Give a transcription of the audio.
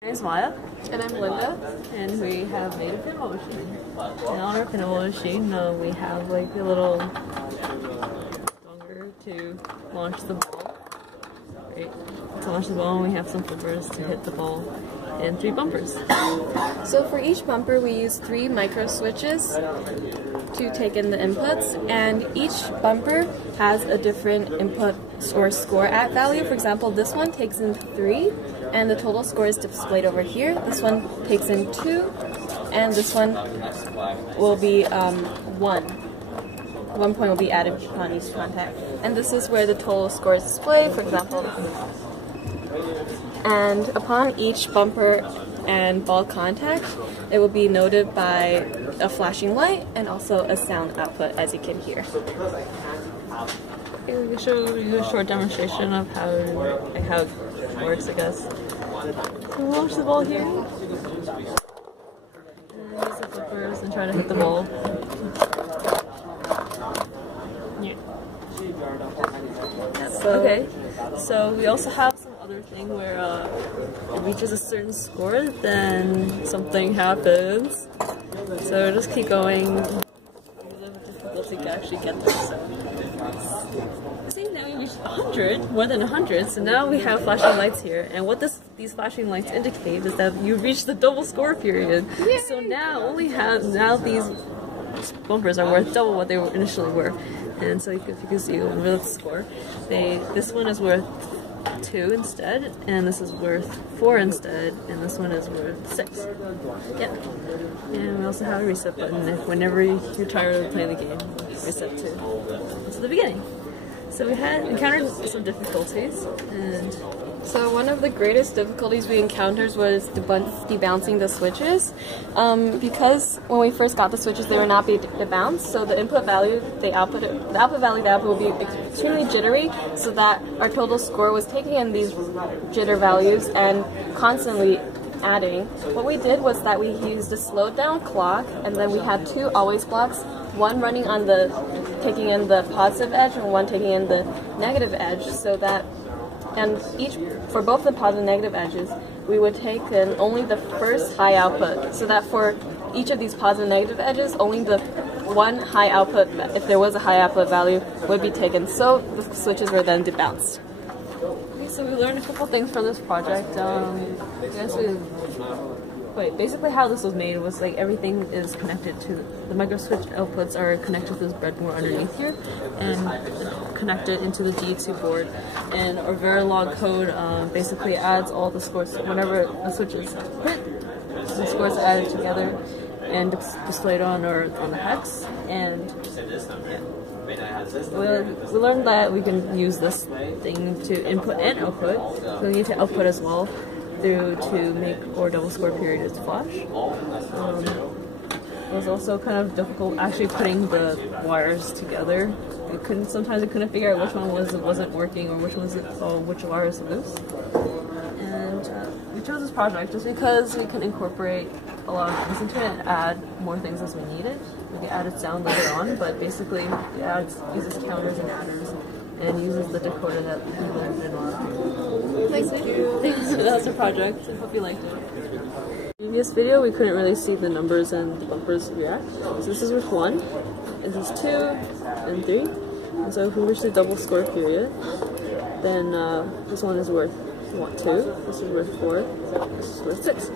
My name is Maya. And I'm Linda. And we have made a pinball machine. And on our pinball machine, we have like a little donger to launch the ball. Right? To launch the ball, and we have some flippers to hit the ball, and 3 bumpers. So for each bumper, we use 3 micro switches to take in the inputs, and each bumper has a different input or score at value. For example, this one takes in 3, and the total score is displayed over here. This one takes in 2, and this one will be 1. 1 point will be added upon each contact. And this is where the total score is displayed, for example. And upon each bumper and ball contact, it will be noted by a flashing light and also a sound output, as you can hear. Okay, we can show you a short demonstration of how it works, I guess. So we'll launch the ball here. And use the flippers and try to hit the ball. Yeah. Okay, so we also have some other thing where it reaches a certain score, then something happens. So just keep going. It's difficult to actually get there. So see, now we reached 100, more than 100. So now we have flashing lights here, and what these flashing lights indicate is that you reached the double score period. Yay! So now these bumpers are worth double what they initially were. And so if you can see when we look at the score, this one is worth 2 instead, and this is worth 4 instead, and this one is worth 6. Yeah. And we also have a reset button if whenever you're tired of playing the game, reset to the beginning. So we had encountered some difficulties, and so one of the greatest difficulties we encountered was debouncing the switches, because when we first got the switches, they were not being debounced. So the input value, the output value, will be extremely jittery, so that our total score was taking in these jitter values and constantly adding. What we did was that we used a slowed down clock, and then we had 2 always clocks, one running on taking in the positive edge and one taking in the negative edge, so that. And for both the positive and negative edges, we would take in only the first high output, so that for each of these positive and negative edges, only the one high output, if there was a high output value, would be taken. So the switches were then debounced. Okay, so we learned a couple things from this project. Basically how this was made was like everything is connected to the micro switch outputs are connected to this breadboard underneath here and connected into the D2 board, and our Verilog code basically adds all the scores whenever a switch is hit. The scores are added together and displayed on the hex, and we learned that we can use this thing to input and output. We need to output as well to make our double score periods flash. It was also kind of difficult actually putting the wires together. Sometimes we couldn't figure out which one wasn't working or which wire is loose. And we chose this project just because we can incorporate a lot of things into it and add more things as we needed. We can add sound later on, but basically it uses counters and adders and uses the decoder that we learned in our Thank you. Thanks. That's our project. I hope you liked it. In the previous video, we couldn't really see the numbers and the bumpers react. So this is worth 1, and this is 2, and 3. And so if we reach the double score period, then this one is worth 2, this is worth 4, this is worth 6.